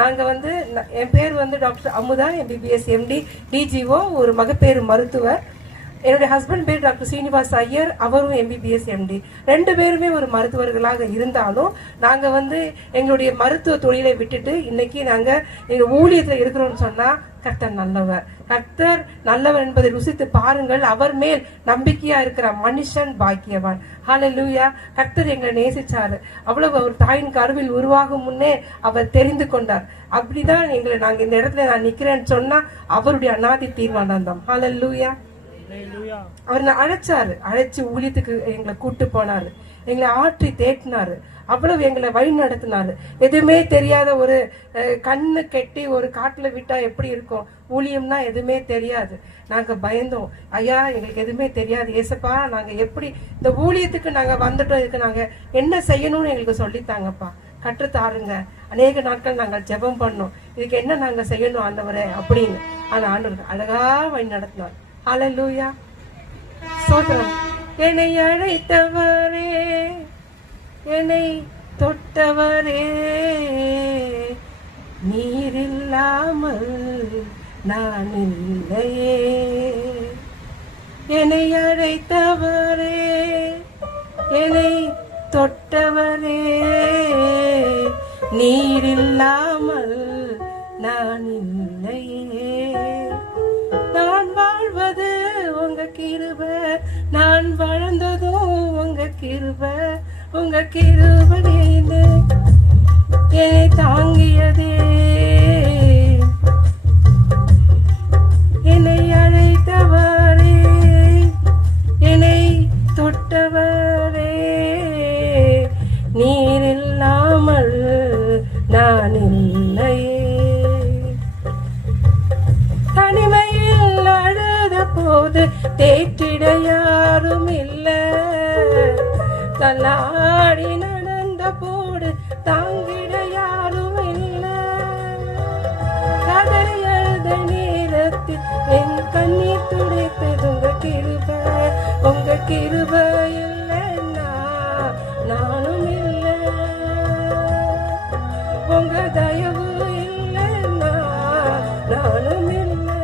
நாங்கள் வந்து என் பேர் வந்து doctor Amudha, MBBS MD DGO, ஒரு மகப்பேறு மருத்துவர். என்னுடைய ஹஸ்பண்ட் பேர் டாக்டர் ஸ்ரீனிவாஸ் ஐயர், அவரும் MBBS MD. ரெண்டு பேருமே ஒரு மருத்துவர்களாக இருந்தாலும் நாங்கள் வந்து எங்களுடைய மருத்துவ தொழிலை விட்டுட்டு இன்னைக்கு நாங்கள் எங்கள் ஊழியத்தில் இருக்கிறோம்னு சொன்னால் கர்த்தர் நல்லவர். கர்த்தர் நல்லவர் என்பதை ருசித்து பாருங்கள். அவர் மேல் நம்பிக்கையா இருக்கிற மனுஷன் பாக்கியவான். ஹல்லேலூயா. கர்த்தர் எங்களை நேசிச்சாரு. அவ்வளவு அவர் தாயின் கருவில் உருவாகும் முன்னே அவர் தெரிந்து கொண்டார். அப்படிதான் எங்களை நாங்கள் இந்த இடத்துல நான் நிக்கிறேன்னு சொன்னா அவருடைய அநாதி தீர்மானம் தான். ஹல்லேலூயா. அவர் அழைச்சாரு, அழைச்சு ஊழியத்துக்கு எங்களை கூட்டு போனாரு, எங்களை ஆற்றி தேட்டினாரு, அவ்வளவு எங்களை வழி நடத்தினாரு. எதுவுமே தெரியாத ஒரு கண்ணு கெட்டி ஒரு காட்டுல விட்டா எப்படி இருக்கும்? ஊழியம்னா எதுவுமே தெரியாது. நாங்க பயந்தோம், ஐயா எங்களுக்கு எதுவுமே தெரியாது ஏசப்பா, நாங்க எப்படி இந்த ஊழியத்துக்கு நாங்க வந்துட்டோம், இதுக்கு நாங்க என்ன செய்யணும்னு எங்களுக்கு சொல்லித்தாங்கப்பா, கற்றுத்தாருங்க. அநேக நாட்கள் நாங்கள் ஜெபம் பண்ணோம், இதுக்கு என்ன நாங்க செய்யணும் ஆண்டவரே அப்படின்னு. ஆனா ஆண்டவர் அழகா வழி நடத்தினார். ஹல்லேலூயா. சோதரம். என்னை அழைத்தவரே, என்னை தொட்டவரே, நீரில்லாமல் நான் இல்லையே. என்னை அழைத்தவரே, என்னை தொட்டவரே, நீரில்லாமல் நான் இல்லையே. நான் வாழ்வது உங்க கிருபை, நான் வாழ்ந்ததும் உங்க கிருபை, உங்க கிருபை என்னை தாங்கியதே. என்னை அழைத்தவரே, என்னை தொட்டவரே, நீர் இல்லாமல் நான் இல்லையே. தனிமையில் அழுத போது தேற்றிட யாரும் இல்ல, தள்ளாடி நடந்த போது தாங்கிட யாரும் இல்ல. கதறி எழுத நேரத்தில் என் கண்ணீர் துடைத்தது உங்க கிருபை, உங்க கிருபை இல்லைன்னா நானும் இல்லை, உங்க தயவு இல்லைன்னா நானும் இல்லை.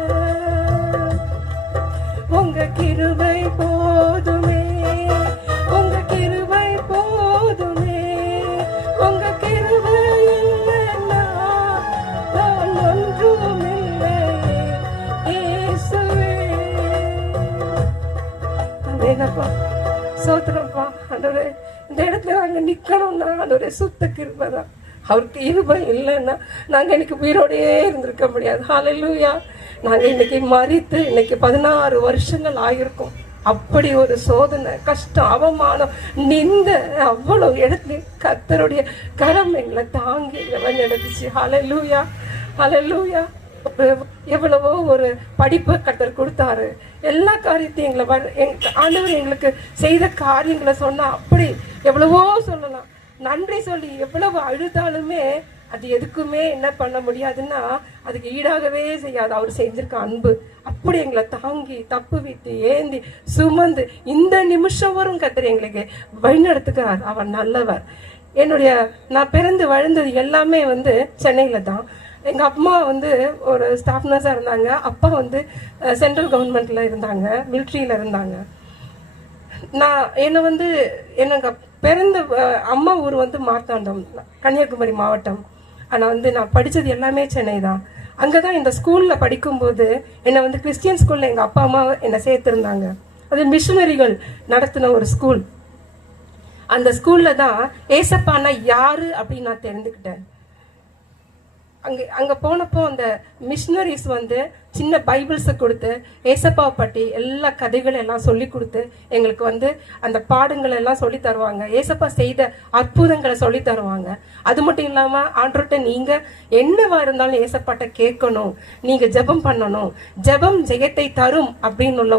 உங்க கிருபை போதுமே, உங்க கிருபை போதுமே, உங்க கிருபை இல்லைன்னா நான் ஒன்றும் இல்லை இயேசுவே. அமேனப்பா, சோத்திரப்பா. ஆண்டவரே, இந்த இடத்துல நாங்க நிக்கணும்னா ஆண்டவரே சுத்த கிருபை தான். அவருக்கு கிருபை இல்லைன்னா நாங்க இன்னைக்கு உயிரோடையே இருந்திருக்க முடியாது. ஹல்லேலூயா. நாங்க இன்னைக்கு மரித்து இன்னைக்கு 16 வருஷங்கள் ஆயிருக்கும். அப்படி ஒரு சோதனை, கஷ்டம், அவமானம், நிந்த அவ்வளவு இடத்துல கர்த்தருடைய கரம் எங்களை தாங்கி எங்களை நடந்துச்சு. ஹல்லேலூயா, ஹல்லேலூயா. எவ்வளவோ ஒரு படிப்பு கர்த்தர் கொடுத்தாரு. எல்லா காரியத்தையும் எங்களை ஆண்டவர் எங்களுக்கு செய்த காரியங்களை சொன்னா அப்படி எவ்வளவோ சொல்லலாம். நன்றி சொல்லி எவ்வளவு அழுதாலுமே அது எதுக்குமே என்ன பண்ண முடியாதுன்னா அதுக்கு ஈடாகவே செய்யாது. அவர் செஞ்சிருக்க அன்பு அப்படி எங்களை தாங்கி தப்பு விட்டு ஏந்தி சுமந்து இந்த நிமிஷம் வரும் கர்த்தர் எங்களுக்கு வழிநடத்துக்கிறார். அவர் நல்லவர். நான் பிறந்து வளர்ந்தது எல்லாமே சென்னையில தான். எங்க அம்மா ஒரு ஸ்டாஃப் நர்ஸா இருந்தாங்க. அப்பா சென்ட்ரல் கவர்மெண்ட்ல இருந்தாங்க, மிலிட்ரியில இருந்தாங்க. எனக்கு பிறந்த அம்மா ஊர் மார்த்தாண்டம், கன்னியாகுமரி மாவட்டம். ஆனால் நான் படித்தது எல்லாமே சென்னை தான். அங்கே தான் இந்த ஸ்கூலில் படிக்கும்போது என்னை கிறிஸ்டியன் ஸ்கூலில் எங்கள் அப்பா அம்மா என்னை சேர்த்துருந்தாங்க. அது மிஷனரிகள் நடத்தின ஒரு ஸ்கூல். அந்த ஸ்கூலில் தான் ஏசப்பானா யாரு அப்படின்னு நான் தெரிஞ்சுக்கிட்டேன். அங்கே போனப்போ அந்த மிஷினரிஸ் சின்ன பைபிள்ஸை கொடுத்து ஏசப்பாவை பற்றி எல்லா கதைகள் எல்லாம் சொல்லி கொடுத்து எங்களுக்கு அந்த பாடங்கள் எல்லாம் சொல்லி தருவாங்க. ஏசப்பா செய்த அற்புதங்களை சொல்லி தருவாங்க. அது மட்டும் இல்லாமல் ஆண்டவர்கிட்ட நீங்கள் என்னவா இருந்தாலும் ஏசப்பாட்ட கேட்கணும், நீங்கள் ஜெபம் பண்ணணும், ஜெபம் ஜெயத்தை தரும் அப்படின்னு உள்ள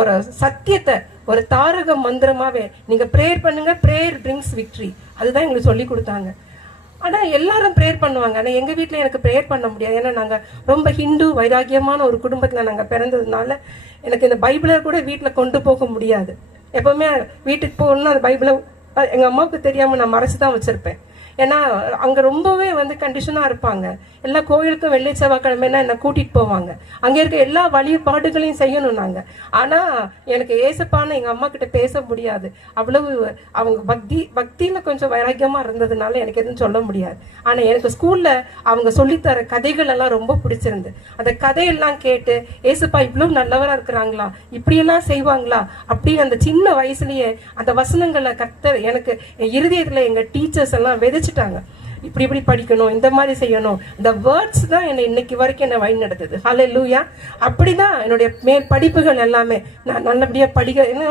ஒரு சத்தியத்தை ஒரு தாரக மந்திரமாவே நீங்கள் ப்ரேயர் பண்ணுங்க, ப்ரேயர் பிரிங்ஸ் விக்ட்ரி, அதுதான் எங்களுக்கு சொல்லி கொடுத்தாங்க. ஆனால் எல்லாரும் ப்ரேயர் பண்ணுவாங்க. ஆனால் எங்கள் வீட்டில் எனக்கு ப்ரேயர் பண்ண முடியாது. ஏன்னா நாங்கள் ரொம்ப ஹிந்து வைராக்கியமான ஒரு குடும்பத்தில் நாங்கள் பிறந்ததுனால எனக்கு இந்த பைபிளை கூட வீட்டில் கொண்டு போக முடியாது. எப்போவுமே வீட்டுக்கு போகணும்னா அந்த பைபிளை எங்கள் அம்மாவுக்கு தெரியாமல் நான் மறைச்சி தான் வச்சுருப்பேன். ஏன்னா அங்க ரொம்பவே வந்து கண்டிஷனா இருப்பாங்க. எல்லா கோயிலுக்கும் வெள்ளி செவ்வாய்க்கிழமைனா என்ன கூட்டிட்டு போவாங்க. அங்க இருக்க எல்லா வழிபாடுகளையும் செய்யணும் நாங்க. ஆனா எனக்கு ஏசப்பான்னு எங்க அம்மா கிட்ட பேச முடியாது. அவ்வளவு அவங்க பக்தியில கொஞ்சம் வைராக்கியமா இருந்ததுனால எனக்கு எதுவும் சொல்ல முடியாது. ஆனா எனக்கு ஸ்கூல்ல அவங்க சொல்லித்தர கதைகள் எல்லாம் ரொம்ப பிடிச்சிருந்து. அந்த கதையெல்லாம் கேட்டு ஏசப்பா இவ்வளவு நல்லவரா இருக்கிறாங்களா, இப்படியெல்லாம் செய்வாங்களா அப்படின்னு அந்த சின்ன வயசுலயே அந்த வசனங்களை கர்த்தர் எனக்கு இருதயத்துல எங்க டீச்சர்ஸ் எல்லாம் விதைச்சிட்டாங்க. இப்படி இப்படி படிக்கணும், இந்த மாதிரி செய்யணும். இந்த வேர்ட்ஸ் தான் என்னை இன்னைக்கு வரைக்கும் என்ன வழி நடத்துது. ஹல்லேலூயா. அப்படிதான் என்னுடைய மேல் படிப்புகள் எல்லாமே நான் நல்லபடியா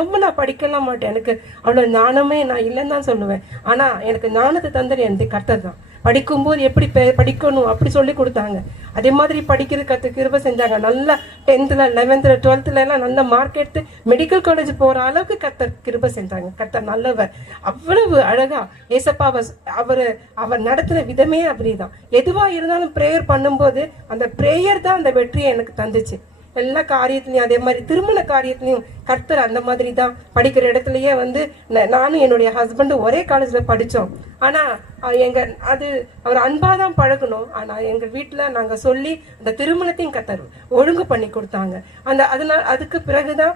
ரொம்ப நான் படிக்கலாம் மாட்டேன். எனக்கு அவ்வளவு ஞானமே நான் இல்லைன்னு தான் சொல்லுவேன். ஆனா எனக்கு ஞானத்தை தந்தது எனக்கு கர்த்தர் தான். படிக்கும்போது எப்படி படிக்கணும் அப்படி சொல்லி கொடுத்தாங்க. அதே மாதிரி படிக்கிறது கிருபை செஞ்சாங்க. நல்லா 10th 11th 12th எல்லாம் நல்ல மார்க் எடுத்து மெடிக்கல் காலேஜ் போற அளவுக்கு கர்த்தர் கிருபை செஞ்சாங்க. கர்த்தர் நல்லவர். அவ்வளவு அழகா ஏசப்பா அவர் நடத்துற விதமே அப்படிதான். எதுவா இருந்தாலும் பிரேயர் பண்ணும்போது அந்த பிரேயர் தான் அந்த வெற்றியை எனக்கு தந்துச்சு. எல்லா காரியத்திலையும் அதே மாதிரி திருமண காரியத்திலையும் கர்த்தர் அந்த மாதிரி தான். படிக்கிற இடத்துலயே வந்து நானும் என்னுடைய ஹஸ்பண்டும் ஒரே காலேஜ்ல படிச்சோம். ஆனா அவர் அன்பாதான் பழகணும். ஆனா எங்க வீட்டுல நாங்க சொல்லி அந்த திருமணத்தையும் கர்த்தர் ஒழுங்கு பண்ணி கொடுத்தாங்க. அதனால அதுக்கு பிறகுதான்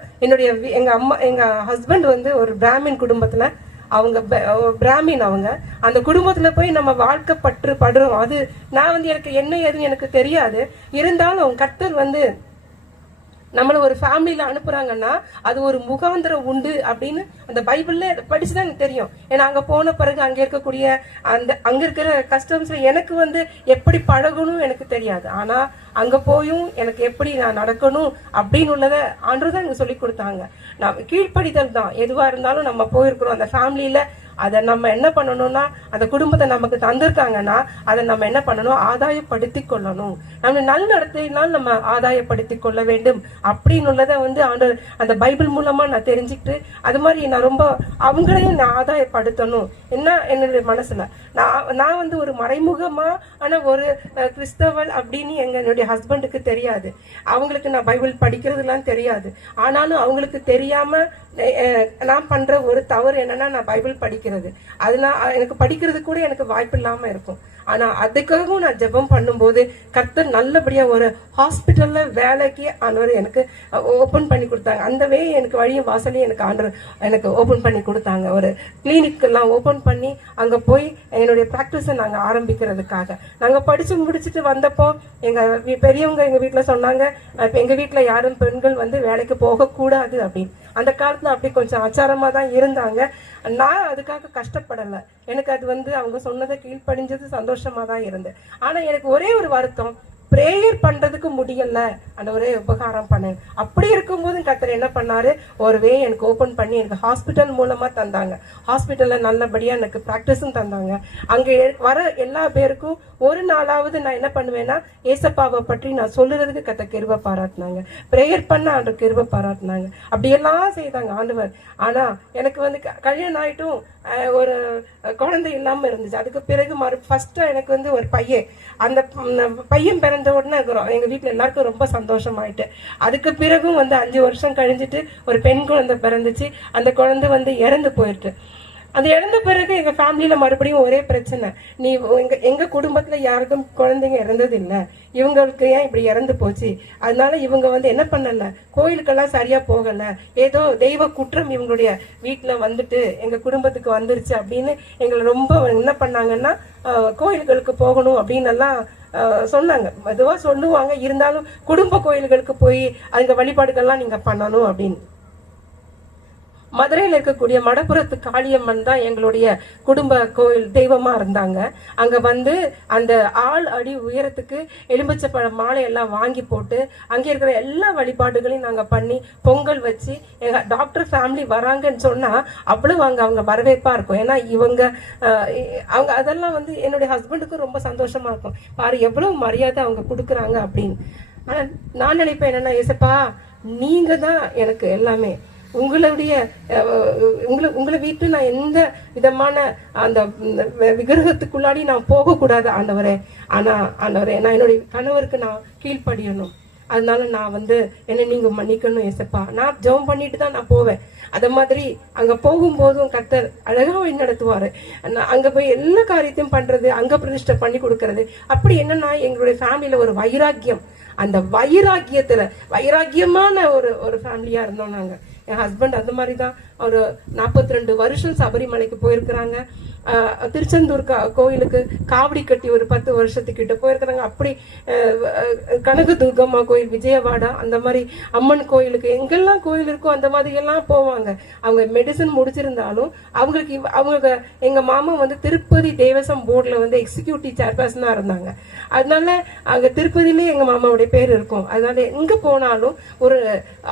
எங்க ஹஸ்பண்ட் வந்து ஒரு பிராமின் குடும்பத்துல, அவங்க பிராமின், அவங்க அந்த குடும்பத்துல போய் நம்ம வாழ்க்கை படுறோம். அது நான் வந்து எனக்கு என்ன ஏதுன்னு எனக்கு தெரியாது. இருந்தாலும் கர்த்தர் வந்து நம்மள ஒரு ஃபேமிலியில அனுப்புறாங்கன்னா அது ஒரு முகாந்திரம் உண்டு அப்படின்னு அந்த பைபிள்ல படிச்சுதான் எனக்கு தெரியும். ஏன்னா அங்க போன பிறகு அங்க இருக்கக்கூடிய அங்க இருக்கிற கஸ்டம்ஸ்ல எனக்கு வந்து எப்படி பழகணும் எனக்கு தெரியாது. ஆனா அங்க போயும் எனக்கு எப்படி நான் நடக்கணும் அப்படின்னு உள்ளத ஆண்டவர் தான் சொல்லி கொடுத்தாங்க. நான் கீழ்ப்படிதல் தான். எதுவா இருந்தாலும் நம்ம போயிருக்கிறோம் அந்த ஃபேமிலியில, அதை நம்ம என்ன பண்ணணும்னா அந்த குடும்பத்தை நமக்கு தந்திருக்காங்கன்னா அதை நம்ம என்ன பண்ணணும், ஆதாயப்படுத்தி கொள்ளணும். நம்ம நல்ல நடத்தினால் நம்ம ஆதாயப்படுத்தி கொள்ள வேண்டும் அப்படின்னு உள்ளதை வந்து அந்த பைபிள் மூலமா நான் தெரிஞ்சுக்கிட்டு அது மாதிரி நான் ரொம்ப அவங்களையும் நான் ஆதாயப்படுத்தணும். என்னுடைய மனசுல நான் வந்து ஒரு மறைமுகமா ஆனா ஒரு கிறிஸ்தவள் அப்படின்னு என்னுடைய ஹஸ்பண்டுக்கு தெரியாது. அவங்களுக்கு நான் பைபிள் படிக்கிறதுலாம் தெரியாது. ஆனாலும் அவங்களுக்கு தெரியாம நான் பண்ற ஒரு தவறு என்னன்னா நான் பைபிள் படிக்கிறது. எனக்கு படிக்கிறது கூட எனக்கு வாய்ப்பு இல்லாம இருக்கும். ஆனா அதுக்காகவும் நான் ஜெபம் பண்ணும்போது கர்த்தர் நல்லபடியா ஒரு ஹாஸ்பிட்டல்ல வேலைக்கு ஆண்டவர் எனக்கு ஓபன் பண்ணி கொடுத்தாங்க. அந்த எனக்கு வழியும் வாசலையும் எனக்கு ஆண்டவர் எனக்கு ஓபன் பண்ணி கொடுத்தாங்க. ஒரு கிளினிக் எல்லாம் ஓபன் பண்ணி அங்க போய் என்னுடைய பிராக்டிஸை நாங்க ஆரம்பிக்கிறதுக்காக நாங்க படிச்சு முடிச்சுட்டு வந்தப்போ எங்க பெரியவங்க எங்க வீட்டுல சொன்னாங்க, எங்க வீட்டுல யாரும் பெண்கள் வந்து வேலைக்கு போக கூடாது அப்படின்னு. அந்த காலத்துல அப்படி கொஞ்சம் ஆச்சாரமா தான் இருந்தாங்க. நான் அதுக்காக கஷ்டப்படல. எனக்கு அது வந்து அவங்க சொன்னதை கீழ்ப்படிஞ்சது சந்தோஷமா தான் இருந்தேன். ஆனா எனக்கு ஒரே ஒரு வருத்தம், பிரேயர் பண்றதுக்கு முடியல. அந்த ஒரே உபகாரம் பண்ண. அப்படி இருக்கும்போது கர்த்தர் என்ன பண்ணாரு, ஒரு எனக்கு ஓபன் பண்ணி எனக்கு ஹாஸ்பிட்டல் மூலமா தந்தாங்க. ஹாஸ்பிட்டல்ல நல்லபடியா எனக்கு பிராக்டிஸும் தந்தாங்க. அங்க வர எல்லா பேருக்கும் ஒரு நாளாவது நான் என்ன பண்ணுவேன்னா ஏசப்பாவை பற்றி நான் சொல்லுறதுக்கு கர்த்தர் கிருபை பாராட்டினாங்க. பிரேயர் பண்ண ஆண்டு கிருபை பாராட்டினாங்க. அப்படியெல்லாம் செய்தாங்க ஆண்டவர். ஆனா எனக்கு வந்து கல்யாணம் ஆயிட்டும் ஒரு குழந்தை இல்லாம இருந்துச்சு. அதுக்கு பிறகு ஃபர்ஸ்ட் எனக்கு வந்து ஒரு பையன். அந்த பையன் பிறந்த உடனே எங்க வீட்டுல எல்லாருக்கும் ரொம்ப சந்தோஷமாயிட்டு. அதுக்கு பிறகும் வந்து 5 வருஷம் கழிஞ்சிட்டு ஒரு பெண் குழந்தை பிறந்துச்சு. அந்த குழந்தை வந்து இறந்து போயிட்டு. அது இறந்த பிறகு எங்க ஃபேமிலியில மறுபடியும் ஒரே பிரச்சனை. எங்க குடும்பத்துல யாருக்கும் குழந்தைங்க இறந்தது இல்ல, இவங்களுக்கு ஏன் இப்படி இறந்து போச்சு? அதனால இவங்க வந்து என்ன பண்ணல, கோயிலுக்கெல்லாம் சரியா போகல, ஏதோ தெய்வ குற்றம் இவங்களுடைய வீட்டுல வந்துட்டு எங்க குடும்பத்துக்கு வந்துருச்சு அப்படின்னு எங்களை ரொம்ப என்ன பண்ணாங்கன்னா கோயில்களுக்கு போகணும் அப்படின்னு எல்லாம் சொன்னாங்க. மெதுவா சொல்லுவாங்க. இருந்தாலும் குடும்ப கோயில்களுக்கு போய் அங்க வழிபாடுகள்லாம் நீங்க பண்ணணும் அப்படின்னு. மதுரையில் இருக்கக்கூடிய மடப்புறத்து காளியம்மன் தான் எங்களுடைய குடும்ப கோயில் தெய்வமா இருந்தாங்க. அங்க வந்து அந்த அடி உயரத்துக்கு எலுமிச்சப்பழ மாலை எல்லாம் வாங்கி போட்டு அங்க இருக்கிற எல்லா வழிபாடுகளையும் நாங்க பண்ணி பொங்கல் வச்சு எங்க டாக்டர் ஃபேமிலி வராங்கன்னு சொன்னா அவ்வளவு அவங்க வரவேற்பா இருக்கும். ஏன்னா அவங்க அதெல்லாம் வந்து என்னுடைய ஹஸ்பண்டுக்கும் ரொம்ப சந்தோஷமா இருக்கும். பாரு எவ்வளவு மரியாதை அவங்க கொடுக்குறாங்க அப்படின்னு. ஆனா நான் நினைப்பேன் என்னன்னா, ஏசப்பா நீங்க தான் எனக்கு எல்லாமே. உங்களை வீட்டு நான் எந்த விதமான அந்த விக்கிரகத்துக்குள்ளாடி நான் போகக்கூடாது ஆண்டவரே. ஆனா ஆண்டவரே நான் என்னுடைய கணவருக்கு நான் கீழ்ப்படியணும். அதனால நான் வந்து என்ன நீங்க மன்னிக்கணும் ஏசப்பா. நான் ஜெபம் பண்ணிட்டு தான் நான் போவேன். அத மாதிரி அங்க போகும்போதும் கர்த்தர் அழகா வழி நடத்துவாரு. அங்க போய் எல்லா காரியத்தையும் பண்றது, அங்க பிரதிஷ்டை பண்ணி கொடுக்கறது. அப்படி என்னன்னா எங்களுடைய ஃபேமிலியில ஒரு வைராக்கியம், அந்த வைராக்கியத்துல வைராக்கியமான ஒரு ஃபேமிலியா இருந்தோம் நாங்க. என் ஹஸ்பண்ட் அந்த மாதிரி தான் ஒரு 42 வருஷம் சபரிமலைக்கு போயிருக்கிறாங்க. திருச்செந்தூர் கோயிலுக்கு காவடி கட்டி ஒரு 10 வருஷத்துக்கிட்ட போயிருக்கிறாங்க. அப்படி கனக துர்கம்மா கோயில், விஜயவாடா, அந்த மாதிரி அம்மன் கோயிலுக்கு எங்கெல்லாம் கோயில் இருக்கோ அந்த மாதிரி எல்லாம் போவாங்க. அவங்க மெடிசன் முடிச்சிருந்தாலும் அவங்களுக்கு எங்க மாமா வந்து திருப்பதி தேவசம் போர்டுல வந்து எக்ஸிக்யூட்டிவ் சேர்பர்சனா இருந்தாங்க. அதனால அங்க திருப்பதியிலே எங்க மாமாவுடைய பேர் இருக்கும். அதனால எங்க போனாலும் ஒரு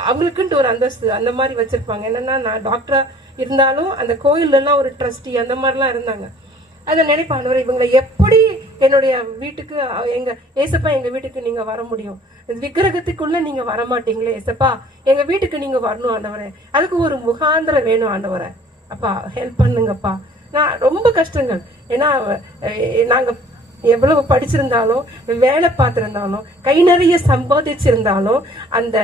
அவங்களுக்குன்ட்டு ஒரு அந்தஸ்து அந்த மாதிரி வச்சிருப்பாங்க. என்னன்னா நான் டாக்டரா இருந்தாலும் அந்த கோயில் எல்லாம் ஒரு ட்ரஸ்டி அந்த மாதிரிலாம் இருந்தாங்க. அதை நினைப்பானவர் இவங்களை எப்படி என்னுடைய வீட்டுக்கு எங்க ஏசப்பா எங்க வீட்டுக்கு நீங்க வர முடியும், விக்கிரகத்துக்குள்ள நீங்க வர மாட்டீங்களே ஏசப்பா, எங்க வீட்டுக்கு நீங்க வரணும் ஆண்டவரே, அதுக்கு ஒரு முகாந்திரம் வேணும் ஆண்டவரே, அப்பா ஹெல்ப் பண்ணுங்கப்பா. நான் ரொம்ப கஷ்டங்கள். ஏன்னா நாங்க எவ்வளவு படிச்சிருந்தாலும் வேலை பார்த்திருந்தாலும் கை நிறைய சம்பாதிச்சிருந்தாலும் அந்த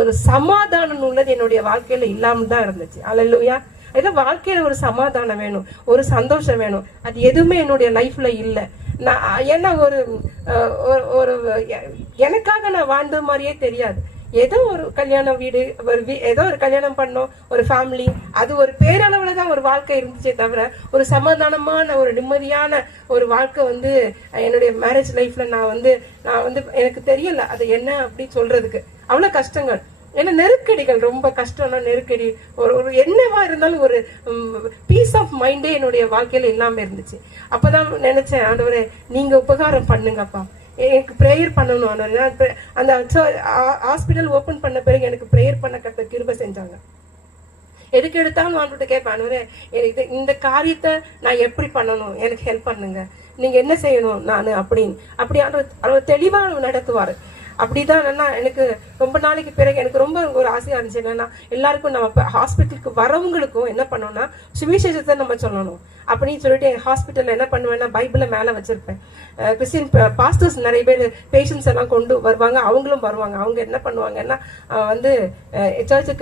ஒரு சமாதானம் உள்ளது என்னுடைய வாழ்க்கையில இல்லாம தான் இருந்துச்சு. அல்லேலூயா. ஏதோ வாழ்க்கையில ஒரு சமாதானம் வேணும், ஒரு சந்தோஷம் வேணும். அது எதுவுமே என்னுடைய லைஃப்ல இல்லை. நான் ஏன்னா ஒரு எனக்காக நான் வாழ்ந்த மாதிரியே தெரியாது. ஏதோ ஒரு கல்யாண வீடு, ஏதோ ஒரு கல்யாணம் பண்ணோம், ஒரு ஃபேமிலி, அது ஒரு பேரளவுல தான் ஒரு வாழ்க்கை இருந்துச்சே தவிர ஒரு சமாதானமான ஒரு நிம்மதியான ஒரு வாழ்க்கை வந்து என்னுடைய மேரேஜ் லைஃப்ல நான் வந்து எனக்கு தெரியல அது என்ன அப்படி சொல்றதுக்கு. அவ்வளவு கஷ்டங்கள். ஏன்னா நெருக்கடிகள் ரொம்ப கஷ்டம்னா நெருக்கடி, ஒரு என்னவா இருந்தாலும் ஒரு பீஸ் ஆஃப் மைண்டே என்னுடைய வாழ்க்கையில இல்லாம இருந்துச்சு. அப்பதான் நினைச்சேன், ஆண்டவரே நீங்க உபகாரம் பண்ணுங்கப்பா, எனக்கு ப்ரேயர் பண்ணணும். அந்த ஹாஸ்பிட்டல் ஓபன் பண்ண பிறகு எனக்கு ப்ரேயர் பண்ண கர்த்தர் கிருபை செஞ்சாங்க. எதுக்கு எடுத்தாலும் ஆண்டவர்கிட்ட கேட்பேன், ஆண்டவரே இந்த காரியத்தை நான் எப்படி பண்ணணும், எனக்கு ஹெல்ப் பண்ணுங்க, நீங்க என்ன செய்யணும் நான் அப்படி ஆண்டவர் தெளிவா நடத்துவாரு. அப்படிதான் எனக்கு ரொம்ப நாளைக்கு பிறகு எனக்கு ரொம்ப ஒரு ஆசையா இருந்துச்சு. என்னன்னா எல்லாருக்கும் நம்ம ஹாஸ்பிட்டலுக்கு வரவங்களுக்கும் என்ன பண்ணோம்னா சுவிசேஷத்தை நம்ம சொல்லணும் அப்படின்னு சொல்லிட்டு என் ஹாஸ்பிட்டல்ல என்ன பண்ணுவேன்னா பைபிளை மேல வச்சிருப்பேன். கிறிஸ்டின் பாஸ்டர்ஸ் நிறைய பேர் பேஷண்ட்ஸ் எல்லாம் கொண்டு வருவாங்க, அவங்களும் வருவாங்க. அவங்க என்ன பண்ணுவாங்கன்னா வந்து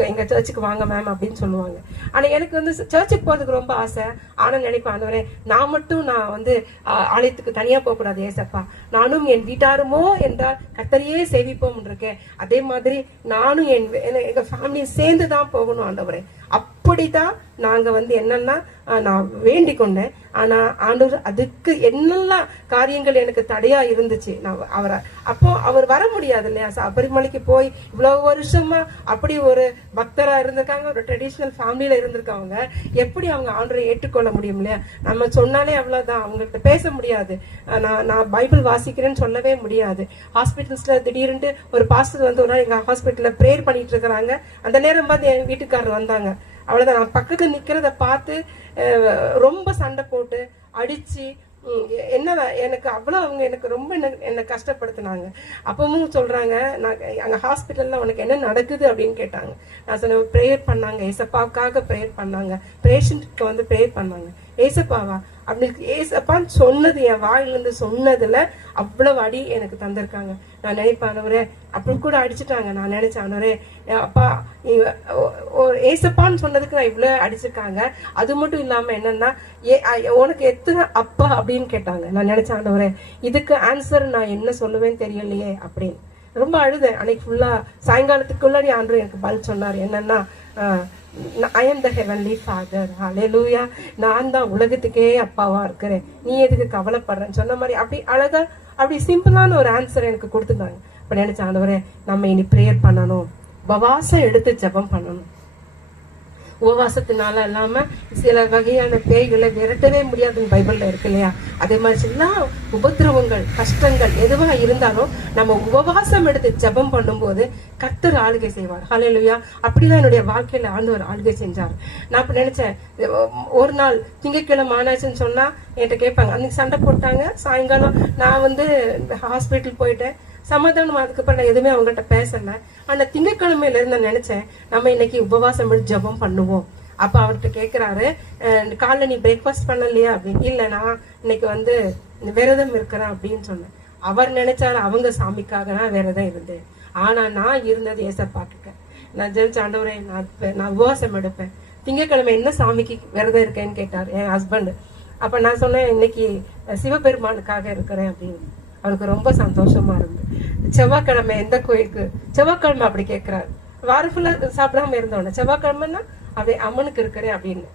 எங்க சர்ச்சுக்கு வாங்க மேம் அப்படின்னு சொல்லுவாங்க. ஆனா எனக்கு வந்து சர்ச்சுக்கு போறதுக்கு ரொம்ப ஆசை. ஆனா நினைப்பேன், ஆண்டவரே நான் வந்து ஆலயத்துக்கு தனியா போக கூடாது ஏசப்பா, நானும் என் வீட்டாருமோ என்றால் கர்த்தரையே சேவிப்போம் இருக்கேன். அதே மாதிரி நானும் எங்க ஃபேமிலியும் சேர்ந்துதான் போகணும் ஆண்டவரே. அப்படிதான் நாங்க வந்து என்னன்னா நான் வேண்டிக் கொண்டேன். ஆனா ஆண்டவர் அதுக்கு என்னெல்லாம் காரியங்கள் எனக்கு தடையா இருந்துச்சு. நான் அப்போ அவர் வர முடியாது இல்லையா, சபரிமலைக்கு போய் இவ்வளவு வருஷமா அப்படி ஒரு பக்தரா இருந்திருக்காங்க, ஒரு ட்ரெடிஷனல் ஃபேமிலியில இருந்திருக்காங்க. எப்படி அவங்க ஆண்டவரை ஏற்றுக்கொள்ள முடியும் இல்லையா? நம்ம சொன்னாலே அவ்வளவுதான், அவங்கள்ட்ட பேச முடியாது. நான் பைபிள் வாசிக்கிறேன்னு சொல்லவே முடியாது. ஹாஸ்பிட்டல்ஸ்ல திடீர்னு ஒரு பாஸ்டர் வந்து ஒரு நாள் எங்க ஹாஸ்பிட்டல்ல ப்ரேயர் பண்ணிட்டு இருக்கிறாங்க. அந்த நேரம் பார்த்து என் வீட்டுக்காரர் வந்தாங்க. அவ்வளவுதான், நான் பக்கத்துல நிக்கிறத பார்த்து ரொம்ப சண்டை போட்டு அடிச்சு என்ன எனக்கு அவ்வளவு அவங்க எனக்கு ரொம்ப என்ன கஷ்டப்படுத்தினாங்க. அப்பவும் சொல்றாங்க, நான் அங்க ஹாஸ்பிட்டல்ல உனக்கு என்ன நடக்குது அப்படின்னு கேட்டாங்க. நான் சொன்ன ப்ரேயர் பண்ணாங்க, ஏசப்பாவுக்காக ப்ரேயர் பண்ணாங்க, பேஷண்ட்க்கு வந்து ப்ரேயர் பண்ணாங்க. ஏசப்பாவா அப்படி ஏசப்பான்னு சொன்னது, என் வாயிலிருந்து சொன்னதுல அவ்வளவு அடி எனக்கு தந்திருக்காங்க. நான் நினைப்பானவரே அப்படி கூட அடிச்சுட்டாங்க. நான் நினைச்சானவரே அப்பா ஏசப்பான்னு சொன்னதுக்கு நான் இவ்வளவு அடிச்சிருக்காங்க. அது மட்டும் இல்லாம என்னன்னா உனக்கு எத்தனை அப்பா அப்படின்னு கேட்டாங்க. நான் நினைச்சானவரே இதுக்கு ஆன்சர் நான் என்ன சொல்லுவேன்னு தெரியலையே அப்படின்னு ரொம்ப அழுதேன். அன்னைக்கு ஃபுல்லா சாயங்காலத்துக்குள்ள ஆண்டவர் எனக்கு பதில் சொன்னார். என்னன்னா I am the heavenly father. Hallelujah. நான் தான் உலகத்துக்கே அப்பாவா இருக்கிறேன், நீ எதுக்கு கவலைப்படுறேன்னு சொன்ன மாதிரி அப்படி அழகா அப்படி சிம்பிளான ஒரு ஆன்சர் எனக்கு கொடுத்துருந்தாங்க. இப்ப நினைச்ச ஆண்டவரே நம்ம இனி ப்ரேயர் பண்ணணும், உபவாசம் எடுத்து ஜெபம் பண்ணணும். உபவாசத்தினால இல்லாம சில வகையான பேய்களை விரட்டவே முடியாதுன்னு பைபிள்ல இருக்கு இல்லையா? அதே மாதிரி எல்லா உபத்திரவங்கள் கஷ்டங்கள் எதுவா இருந்தாலும் நம்ம உபவாசம் எடுத்து ஜெபம் பண்ணும்போது கர்த்தர் ஆளுகை செய்வார். ஹல்லேலூயா. அப்படிதான் என்னுடைய வாழ்க்கையில ஆண்டவர் ஆளுகை செஞ்சார். நான் இப்ப நினைச்சேன், ஒரு நாள் திங்கட்கிழமை ஆனாச்சுன்னு சொன்னா என்கிட்ட கேட்பாங்க, அன்னைக்கு சண்டை போட்டாங்க சாயங்காலம், நான் வந்து ஹாஸ்பிட்டல் போயிட்டேன், சமாதானம். அதுக்கப்புறம் நான் எதுவுமே அவங்கள்ட்ட பேசல. ஆனா திங்கட்கிழமையில இருந்து நான் நினைச்சேன் நம்ம இன்னைக்கு உபவாசம் எடுத்து ஜெபம் பண்ணுவோம். அப்ப அவர்கிட்ட கேக்குறாரு, காலைல நீ பிரேக்ஃபாஸ்ட் பண்ணலையா அப்படின்னு. இல்ல நான் இன்னைக்கு வந்து விரதம் இருக்கிறேன் அப்படின்னு சொன்னேன். அவர் நினைச்சாரு அவங்க சாமிக்காக நான் விரதம் இருந்தேன். ஆனா நான் இருந்தது ஏசப்பா கிட்ட. நான் ஜெயிச்ச ஆண்டவரே, நான் உபவாசம் எடுப்பேன். திங்கட்கிழமை என்ன சாமிக்கு விரதம் இருக்கேன்னு கேட்டார் என் ஹஸ்பண்ட். அப்ப நான் சொன்னேன், இன்னைக்கு சிவபெருமானுக்காக இருக்கிறேன் அப்படின்னு. அவருக்கு ரொம்ப சந்தோஷமா இருந்து, செவ்வாய்க்கிழமை எந்த கோயிலுக்கு, செவ்வாய்க்கிழமை அப்படி கேட்கிறாரு. வாரம் ஃபுல்லா சாப்பிடாம இருந்தோட செவ்வாய்க்கிழமைன்னா அப்படியே அம்மனுக்கு இருக்கிறேன் அப்படின்னு.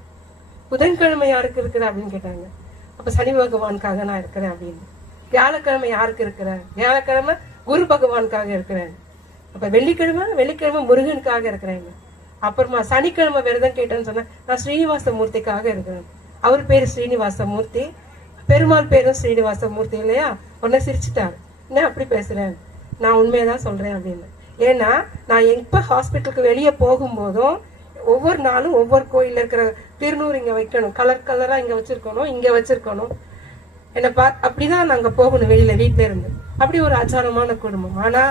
புதன்கிழமை யாருக்கு இருக்கிற அப்படின்னு கேட்டாங்க. அப்ப சனி பகவானுக்காக நான் இருக்கிறேன் அப்படின்னு. வியாழக்கிழமை யாருக்கு இருக்கிறேன், வியாழக்கிழமை குரு பகவானுக்காக இருக்கிறேன். அப்ப வெள்ளிக்கிழமை முருகனுக்காக இருக்கிறேன். அப்புறமா சனிக்கிழமை விரதம் கேட்டேன்னு சொன்னா, நான் ஸ்ரீனிவாச மூர்த்திக்காக இருக்கிறேன். அவர் பேரு ஸ்ரீனிவாச மூர்த்தி, பெருமாள் பேரும் ஸ்ரீனிவாச மூர்த்தி இல்லையா? உடனே சிரிச்சுட்டாரு, என்ன அப்படி பேசுறேன், நான் உண்மையதான் சொல்றேன் அப்படின்னு. ஏன்னா நான் எப்ப ஹாஸ்பிட்டலுக்கு வெளியே போகும்போதும் ஒவ்வொரு நாளும் ஒவ்வொரு கோயில்ல இருக்கிற திருநூறு இங்க வைக்கணும், கலர் கலரா இங்க வச்சிருக்கணும், இங்க வச்சிருக்கணும். என்ன அப்படிதான் நாங்க போகணும் வெளியில, வீட்டுல இருந்து. அப்படி ஒரு ஆச்சாரமான குடும்பம். ஆனா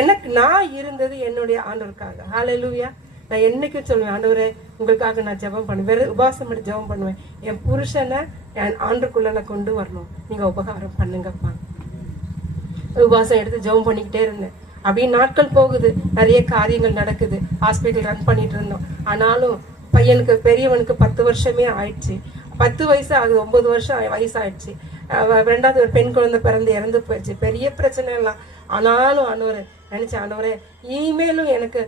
எனக்கு நான் இருந்தது என்னுடைய ஆண்டவருக்காக. ஹல்லேலூயா. நான் என்னைக்கும் சொல்லுவேன், ஆண்டவரே உங்களுக்காக நான் ஜெபம் பண்ணுவேன், உபவாசம் பண்ணி ஜெபம் பண்ணுவேன். என் புருஷனை என் ஆண்டுக்குள்ள கொண்டு வரணும், நீங்க உபகாரம் பண்ணுங்கப்பா. உபவாசம் எடுத்து ஜெபம் பண்ணிக்கிட்டே இருந்தேன். அப்படியே நாட்கள் போகுது, நிறைய காரியங்கள் நடக்குது. ஹாஸ்பிட்டல் ரன் பண்ணிட்டு இருந்தோம். ஆனாலும் பையனுக்கு, பெரியவனுக்கு 10 வருஷமே ஆயிடுச்சு. 10 வயசு ஆகுது, 9 வருஷம் வயசு ஆயிடுச்சு. 2வது ஒரு பெண் குழந்தை பிறந்து இறந்து போயிடுச்சு. பெரிய பிரச்சனை எல்லாம். ஆனாலும் ஆண்டவரே நினைச்ச, ஆண்டவரே இனிமேலும் எனக்கு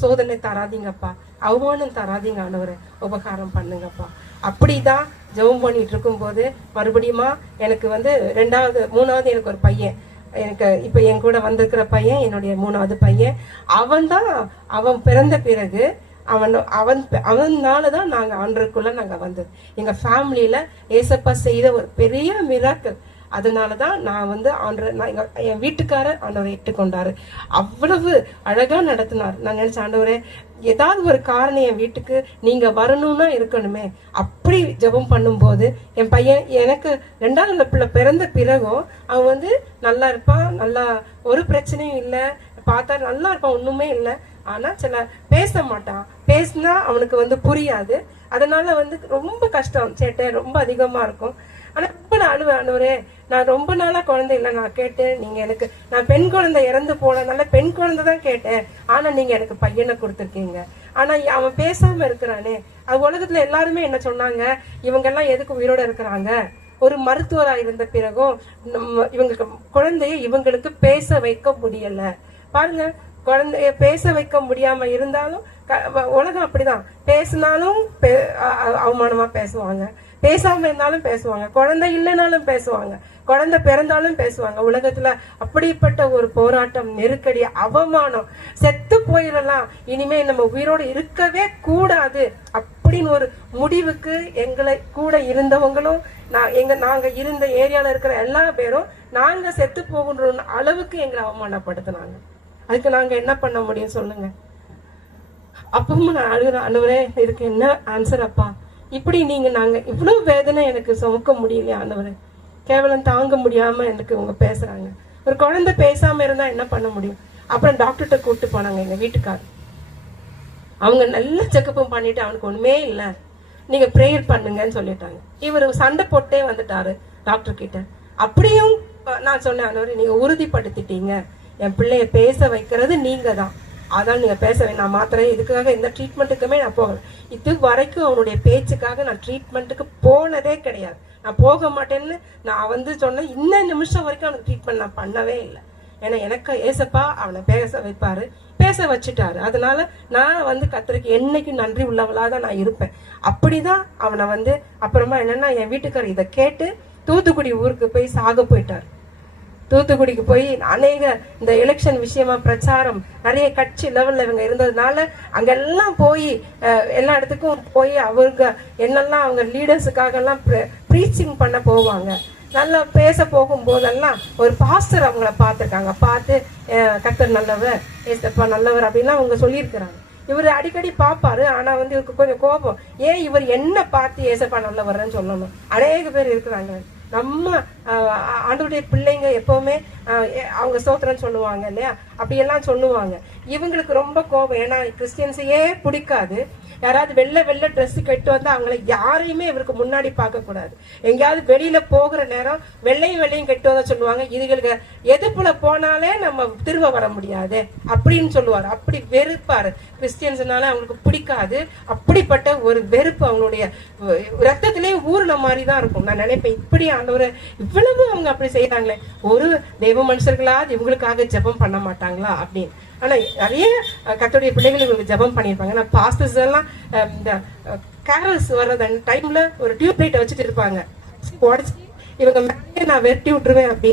சோதனை தராதீங்கப்பா, அவமானம் தராதீங்க ஆண்டவரே, உபகாரம் பண்ணுங்கப்பா. அப்படிதான் ஜெபம் பண்ணிட்டு இருக்கும் போது மறுபடியுமா எனக்கு 2வது 3வது எனக்கு ஒரு பையன். எனக்கு இப்ப என் கூட வந்திருக்கிற பையன் என்னுடைய 3வது பையன். அவன் பிறந்த பிறகு அவனாலதான் நாங்க ஆண்டருக்குள்ள நாங்க வந்தது. எங்க ஃபேமிலியில ஏசப்பா செய்த ஒரு பெரிய மிராக்கிள். அதனாலதான் நான் என் வீட்டுக்காரர் ஆண்டவரை ஏற்றுக்கொண்டாரு. அவ்வளவு அழகா நடத்தினார். நான் நினைச்சேன், ஆண்டவரே ஏதாவது ஒரு காரணம் என் வீட்டுக்கு நீங்க வரணும்னா இருக்கணுமே. அப்படி ஜெபம் பண்ணும்போது என் பையன் எனக்கு 2வது பிள்ளை பிறந்த பிறகும் அவன் நல்லா இருப்பான், நல்லா ஒரு பிரச்சனையும் இல்லை, பார்த்தா நல்லா இருப்பான், ஒண்ணுமே இல்லை. ஆனா சில பேச மாட்டான், பேசினா அவனுக்கு புரியாது. அதனால ரொம்ப கஷ்டம், சேட்டை ரொம்ப அதிகமா இருக்கும். ஆனா ரொம்ப நான் அழுவேன், ஆண்டவரே நான் ரொம்ப நாளா குழந்தை இல்லை, நான் கேட்டேன், நீங்க எனக்கு, நான் பெண் குழந்தை இறந்து போனதுனால பெண் குழந்தை தான் கேட்டேன், ஆனா நீங்க எனக்கு பையனை கொடுத்துருக்கீங்க. ஆனா அவன் பேசாம இருக்கிறானே. அது உலகத்துல எல்லாருமே என்ன சொன்னாங்க, இவங்க எல்லாம் எதுக்கு உயிரோட இருக்கிறாங்க, ஒரு மருத்துவரா இருந்த பிறகும் இவங்களுக்கு குழந்தைய இவங்களுக்கு பேச வைக்க முடியல. பாருங்க, குழந்தைய பேச வைக்க முடியாம இருந்தாலும் உலகம் அப்படிதான். பேசினாலும் அவமானமா பேசுவாங்க, பேசாம இருந்தாலும் பேசுவாங்க, குழந்தை இல்லைனாலும் பேசுவாங்க, குழந்தை பிறந்தாலும் பேசுவாங்க. உலகத்துல அப்படிப்பட்ட ஒரு போராட்டம், நெருக்கடி, அவமானம், செத்து போயிடலாம், இனிமே நம்ம உயிரோடு இருக்கவே கூடாது அப்படின்னு ஒரு முடிவுக்கு எங்களை கூட இருந்தவங்களும் நாங்க இருந்த ஏரியால இருக்கிற எல்லா பேரும் நாங்க செத்து போகின்ற அளவுக்கு எங்களை அவமானப்படுத்தினாங்க. அதுக்கு நாங்க என்ன பண்ண முடியும் சொல்லுங்க? அப்பவும் நான் அழுகிறேன், ஆண்டவரே இதுக்கு என்ன ஆன்சர் அப்பா? இப்படி நாங்க இவ்வளவு வேதனை எனக்கு சுமக்க முடியலையா ஆண்டவரே? கேவலம் தாங்க முடியாம எனக்கு இவங்க பேசுறாங்க. ஒரு குழந்தை பேசாம இருந்தா என்ன பண்ண முடியும்? அப்புறம் டாக்டர்கிட்ட கூப்பிட்டு போனாங்க எங்க வீட்டுக்காரர். அவங்க நல்ல செக்கப்பும் பண்ணிட்டு அவனுக்கு ஒண்ணுமே இல்லை, நீங்க ப்ரேயர் பண்ணுங்கன்னு சொல்லிட்டாங்க. இவர் சண்டை போட்டே வந்துட்டாரு டாக்டர் கிட்ட. அப்படியும் நான் சொன்னேன், ஆண்டவரே நீங்க உறுதிப்படுத்திட்டீங்க, என் பிள்ளைய பேச வைக்கிறது நீங்க தான், அதான் நீங்க பேச நான் மாத்திரை இதுக்காக எந்த ட்ரீட்மெண்ட்டுக்குமே நான் போகல. இது வரைக்கும் அவனுடைய பேச்சுக்காக நான் ட்ரீட்மெண்ட்டுக்கு போனதே கிடையாது. நான் போக மாட்டேன்னு நான் சொன்னேன். இந்த நிமிஷம் வரைக்கும் அவனுக்கு ட்ரீட்மெண்ட் நான் பண்ணவே இல்லை. ஏன்னா எனக்கு ஏசப்பா அவனை பேச வைப்பாரு, பேச வச்சுட்டாரு. அதனால நான் கர்த்தருக்கு என்னைக்கு நன்றி உள்ளவளா தான் நான் இருப்பேன். அப்படிதான் அவனை அப்புறமா என்னன்னா என் வீட்டுக்காரர் இதை கேட்டு தூத்துக்குடி ஊருக்கு போய் சாக போயிட்டார். தூத்துக்குடிக்கு போய் அநேக இந்த எலெக்ஷன் விஷயமா பிரச்சாரம், நிறைய கட்சி லெவல்ல இவங்க இருந்ததுனால அங்கெல்லாம் போய் எல்லா இடத்துக்கும் போய் அவங்க என்னெல்லாம் அவங்க லீடர்ஸுக்காக எல்லாம் ப்ரீச்சிங் பண்ண போவாங்க. நல்லா பேச போகும்போதெல்லாம் ஒரு பாஸ்டர் அவங்கள பார்த்துருக்காங்க. பார்த்து கர்த்தர் நல்லவர், ஏசப்பா நல்லவர் அப்படின்லாம் அவங்க சொல்லியிருக்கிறாங்க. இவர் அடிக்கடி பார்ப்பாரு. ஆனா இவருக்கு கொஞ்சம் கோபம், ஏன் இவர் என்ன பார்த்து ஏசப்பா நல்லவர்ன்னு சொல்லணும்? அநேக பேர் இருக்கிறாங்க. நம்ம ஆண்டவருடைய பிள்ளைங்க எப்பவுமே அவங்க ஸ்தோத்திரம் சொல்லுவாங்க இல்லையா, அப்படியெல்லாம் சொல்லுவாங்க. இவங்களுக்கு ரொம்ப கோபம், ஏன்னா கிறிஸ்டியன்ஸையே பிடிக்காது. யாராவது வெள்ளை ட்ரெஸ் கட்டு வந்து அவங்களை யாரையுமே இவருக்கு முன்னாடி பார்க்க கூடாது. எங்கேயாவது வெளியில போகிற நேரம் வெள்ளையும் கெட்டு வந்தா சொல்லுவாங்க, இதுகளுக்கு எதிர்ப்புல போனாலே நம்ம திரும்ப வர முடியாது அப்படின்னு சொல்லுவாரு. அப்படி வெறுப்பாரு. கிறிஸ்டியன்ஸ்னால அவங்களுக்கு பிடிக்காது. அப்படிப்பட்ட ஒரு வெறுப்பு அவங்களுடைய ரத்தத்திலே ஊர்ல மாதிரி தான் இருக்கும். நான் நினைப்பேன், இப்படி ஆண்டவரை இவ்வளவு அவங்க அப்படி செய்யறாங்களே, ஒரு தெய்வ மனுஷர்களாவது இவங்களுக்காக ஜெபம் பண்ண மாட்டாங்களா அப்படின்னு. ஆனா நிறைய கர்த்தருடைய பிள்ளைகள் இவங்களுக்கு ஜெபம் பண்ணியிருப்பாங்க. ஆனா பாஸ்டர்ஸ் எல்லாம் இந்த கேரல்ஸ் வர்றது டைம்ல ஒரு டியூப் லைட்டை வச்சுட்டு இருப்பாங்க, உடச்சி இவங்க மேலே நான் வெட்டி விட்டுருவேன் அப்படி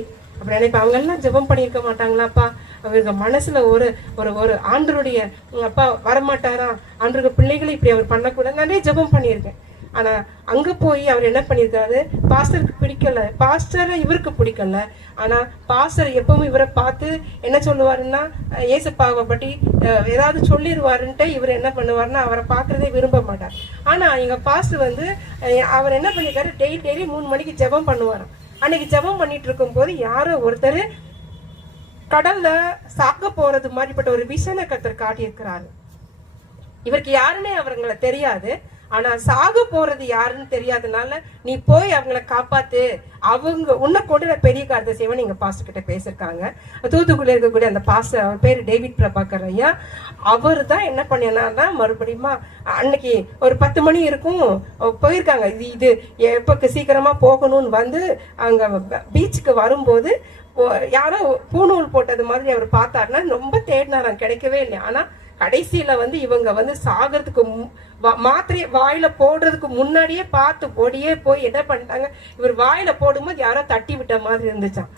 நினைப்பேன். அவங்க எல்லாம் ஜெபம் பண்ணியிருக்க மாட்டாங்களாப்பா? அவருக்கு மனசுல ஒரு ஒரு ஒரு ஆண்டருடைய அப்பா வரமாட்டாரா, ஆண்டருக்கு பிள்ளைகளை இப்படி அவர் பண்ணக்கூடாது. நிறைய ஜெபம் பண்ணியிருக்கேன். ஆனா அங்க போய் அவர் என்ன பண்ணிருக்காரு, பாஸ்டருக்கு பிடிக்கல, பாஸ்டரை இவருக்கு பிடிக்கல. ஆனா பாஸ்டர் எப்பவும் இவரை பார்த்து என்ன சொல்லுவாருன்னா, ஏசப்பாவை பற்றி ஏதாவது சொல்லிடுவாருன்ட்டு இவர் என்ன பண்ணுவாருன்னா அவரை பார்க்கறதே விரும்ப மாட்டார். ஆனா எங்க பாஸ்டர் வந்து அவர் என்ன பண்ணிருக்காரு, டெய்லி 3 மணிக்கு ஜெபம் பண்ணுவாராம். அன்னைக்கு ஜெபம் பண்ணிட்டு இருக்கும் போது யாரோ ஒருத்தர் கடல்ல சாக்க போறது மாதிரிப்பட்ட ஒரு விஷனை கர்த்தர் காட்டியிருக்கிறாரு. இவருக்கு யாருன்னே அவங்களை தெரியாது. ஆனா சாக போறது யாருன்னு தெரியாதனால நீ போய் அவங்களை காப்பாத்து, அவங்க உன்னை கொண்டு பெரிய காரியத்தை செய்வன் எங்க பாஸ்டர் கிட்ட பேசிருக்காங்க. தூத்துக்குள்ள இருக்கக்கூடிய அந்த பாஸ்டர், அவர் பேரு டேவிட் பிரபாகர் ஐயா. அவர் தான் என்ன பண்ணினா மறுபடியும் அன்னைக்கு ஒரு 10 மணி இருக்கும் போயிருக்காங்க. இது எப்ப சீக்கிரமா போகணும்னு வந்து அங்க பீச்சுக்கு வரும்போது யாரோ பூநூல் போட்டது மாதிரி அவர் பார்த்தாருன்னா ரொம்ப தேடினாராம், கிடைக்கவே இல்லை. ஆனா கடைசியில வந்து இவங்க வந்து சாகிறதுக்கு மாத்திரை வாயில போடுறதுக்கு முன்னாடியே பார்த்து ஓடியே போய் என்ன பண்ணிட்டாங்க, இவர் வாயில போடும்போது யாரோ தட்டி விட்ட மாதிரி இருந்துச்சான்.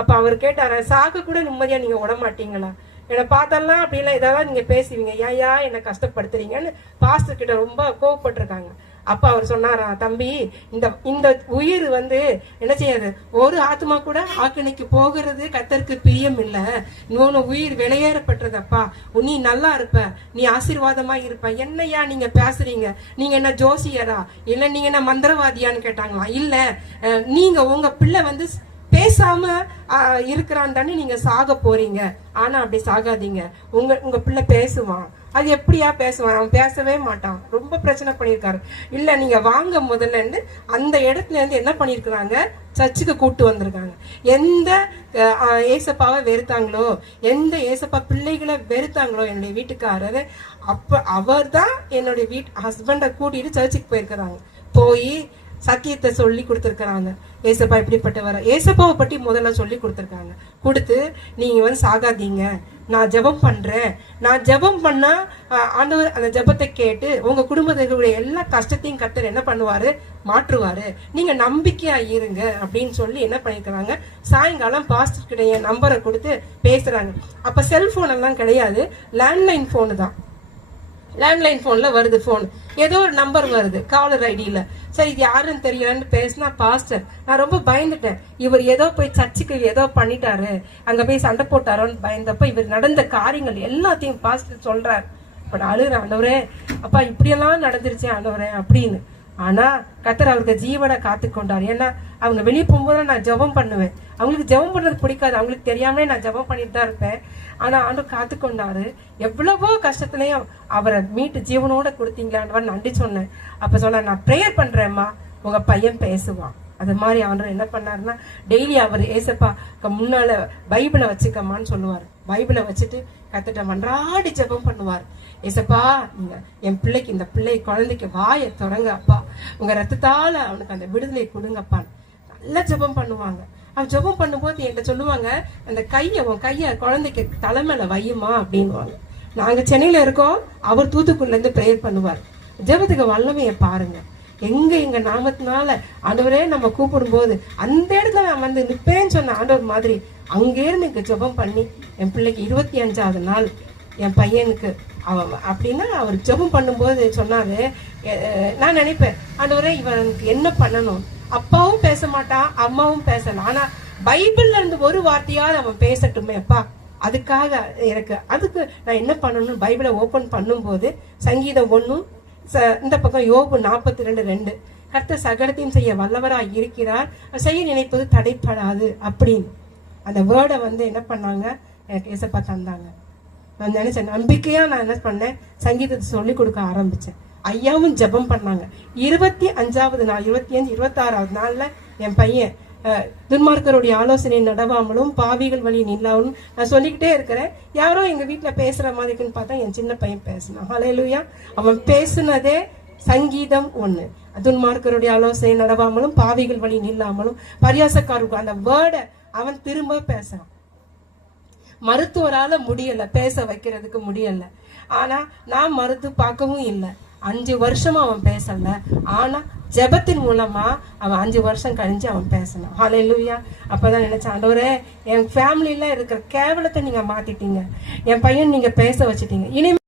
அப்ப அவர் கேட்டார, சாக கூட நிம்மதியா நீங்க விட மாட்டீங்களா, என்னை பார்த்தெல்லாம் அப்படிலாம் இதெல்லாம் நீங்க பேசுவீங்க, ஏயா என்னை கஷ்டப்படுத்துறீங்கன்னு பாஸ்டர் கிட்ட ரொம்ப கோவப்பட்டிருக்காங்க. அப்ப அவர் சொன்னாரா, தம்பி இந்த இந்த உயிர் வந்து என்ன செய்யாது, ஒரு ஆத்மா கூட ஆக்கினைக்கு போகிறது கர்த்தருக்கு பிரியம் இல்ல. இன்னொன்னு உயிர் வெளியேறப்பட்டதப்பா, நீ நல்லா இருப்ப, நீ ஆசீர்வாதமா இருப்ப. என்னையா நீங்க பேசுறீங்க, நீங்க என்ன ஜோசியரா இல்ல நீங்க என்ன மந்திரவாதியான்னு கேட்டாங்களா. இல்ல நீங்க உங்க பிள்ளை வந்து பேசாம இருக்கிறான் தானே நீங்க சாக போறீங்க. ஆனா அப்படி சாகாதீங்க, உங்க பிள்ளை பேசுவான். அது எப்படியா பேசுவான், அவன் பேசவே மாட்டான். ரொம்ப பிரச்சனை பண்ணியிருக்காரு. இல்ல நீங்க வாங்க முதல்ல அந்த இடத்துல இருந்து என்ன பண்ணிருக்கிறாங்க, சர்ச்சுக்கு கூட்டு வந்திருக்காங்க. எந்த ஏசப்பாவை வெறுத்தாங்களோ, எந்த ஏசப்பா பிள்ளைகளை வெறுத்தாங்களோ என்னுடைய வீட்டுக்காரரு, அப்ப அவர் தான் என்னுடைய ஹஸ்பண்டை கூட்டிட்டு சர்ச்சுக்கு போயிருக்கிறாங்க. போய் சத்தியத்தை சொல்லி கொடுத்துருக்காங்க. ஏசப்பா இப்படிப்பட்டவர ஏசப்பாவை பற்றி முதல்ல சொல்லி கொடுத்துருக்காங்க. கொடுத்து நீங்க வந்து சாகாதீங்க, நான் ஜெபம் பண்றேன், நான் ஜெபம் பண்ணா ஆண்டவர் அந்த ஜெபத்தை கேட்டு உங்க குடும்பத்தினுடைய எல்லா கஷ்டத்தையும் கர்த்தர் என்ன பண்ணுவாரு, மாற்றுவாரு, நீங்க நம்பிக்கையா இருங்க அப்படின்னு சொல்லி என்ன பண்ணிருக்கிறாங்க. சாயங்காலம் பாஸ்டர் கிட்ட என் நம்பரை கொடுத்து பேசுறாங்க. அப்ப செல்போன் எல்லாம் கிடையாது, லேண்ட்லைன் போனு தான். லேண்ட்லைன் போன்ல வருது போன், ஏதோ ஒரு நம்பர் வருது காலர் ஐடியில. சரி இது யாருன்னு தெரியலன்னு பேசினா பாஸ்டர். நான் ரொம்ப பயந்துட்டேன், இவர் ஏதோ போய் சர்ச்சுக்கு ஏதோ பண்ணிட்டாரு, அங்க போய் சண்டை போட்டாரோன்னு பயந்தப்ப இவர் நடந்த காரியங்கள் எல்லாத்தையும் பாஸ்டர் சொல்றாரு. அப்ப அழுகுறேன், ஆண்டவரே அப்பா இப்படியெல்லாம் நடந்துருச்சு ஆண்டவரே அப்படின்னு. ஆனா கர்த்தர் அவருக்கு ஜீவனை காத்து கொண்டார். ஏன்னா அவங்க வெளியே போகும்போது நான் ஜெபம் பண்ணுவேன், அவங்களுக்கு ஜெபம் பண்றது பிடிக்காது, அவங்களுக்கு தெரியாமலே நான் ஜெபம் பண்ணிட்டு தான் இருப்பேன். ஆனா ஆண்டவர் காத்து கொண்டாரு. எவ்வளவோ கஷ்டத்துலயும் அவரை மீட்டு ஜீவனோட கொடுத்தீங்களான்னு நன்றி சொன்னேன். அப்ப சொன்ன, நான் ப்ரேயர் பண்றேம்மா, உங்க பையன் பேசுவான். அது மாதிரி அவர் என்ன பண்ணாருன்னா, டெய்லி அவர் ஏசப்பா முன்னால பைபிளை வச்சுக்கம்மான்னு சொல்லுவார். பைபிளை வச்சுட்டு கத்துட்ட மன்றாடி ஜெபம் பண்ணுவார். ஏசப்பா நீங்க என் பிள்ளைக்கு, இந்த குழந்தைக்கு வாயை தொடங்க அப்பா, உங்க ரத்தத்தால அவனுக்கு அந்த விடுதலை கொடுங்கப்பான்னு நல்லா ஜெபம் பண்ணுவாங்க. அவன் ஜெபம் பண்ணும்போது என்கிட்ட சொல்லுவாங்க, அந்த உன் கைய குழந்தைக்கு தலைமையில வையுமா அப்படின்வாங்க. நாங்க சென்னையில இருக்கோம், அவர் தூத்துக்குள்ள இருந்து ப்ரேயர் பண்ணுவார். ஜெபத்துக்கு வல்லமையை பாருங்க. எங்க நாமத்தினால ஆண்டவரே நம்ம கூப்பிடும் போது அந்த இடத்துல நான் வந்து நிப்பேன்னு சொன்ன ஆண்டவர் மாதிரி அங்கே இருந்து இங்க ஜெபம் பண்ணி என் பிள்ளைக்கு 25வது நாள் என் பையனுக்கு அப்படின்னா அவர் ஜெபம் பண்ணும்போது சொன்னாரு. நான் நினைப்பேன், ஆண்டவரே இவனுக்கு என்ன பண்ணணும், அப்பாவும் பேச மாட்டான் அம்மாவும் பேசலாம், ஆனா பைபிள்ல இருந்து ஒரு வார்த்தையாவது அவன் பேசட்டுமே அப்பா, அதுக்காக அதுக்கு நான் என்ன பண்ணணும்னு பைபிளை ஓபன் பண்ணும்போது சங்கீதம் 1 இந்த பக்கம் யோபு 42:2 கர்த்தர் சகலத்தையும் செய்ய வல்லவராய் இருக்கிறார், செய்ய நினைப்பது தடைப்படாது அப்படின்னு அந்த வேர்டை வந்து என்ன பண்ணாங்க, எனக்கு ஏசப்பா தந்தாங்க. நான் நினைச்சேன், நம்பிக்கையா நான் என்ன பண்ணேன், சங்கீதத்தை சொல்லி கொடுக்க ஆரம்பிச்சேன். ஐயாவும் ஜெபம் பண்ணாங்க. 25வது நாள், 25, 26வது நாள்ல என் பையன் துன்மார்க்கருடைய ஆலோசனை நடவாமலும் பாவிகள் வழி நில்லாமலும், நான் சொல்லிக்கிட்டே இருக்கிறேன். யாரோ எங்க வீட்டுல பேசுற மாதிரிக்குன்னு பார்த்தா என் சின்ன பையன் பேசினான். ஹல்லேலூயா. அவன் பேசுனதே சங்கீதம் 1. துன்மார்க்கருடைய ஆலோசனை நடவாமலும் பாவிகள் வழி நில்லாமலும் பரியாசக்காரருக்கு அந்த வேர்டை அவன் திரும்ப பேசுறான். மருத்துவரால முடியல, பேச வைக்கிறதுக்கு முடியல. ஆனா நான் மருத்து பார்க்கவும் இல்லை. 5 வருஷமா அவன் பேசல. ஆனா ஜெபத்தின் மூலமா அவன் 5 வருஷம் கழிஞ்சு அவன் பேசணும். ஹல்லேலூயா. அப்பதான் நினைச்சேன், ஆண்டவரே என் ஃபேமிலியில இருக்கிற கேவலத்தை நீங்க மாத்திட்டீங்க, என் பையன் நீங்க பேச வச்சுட்டீங்க. இனிமே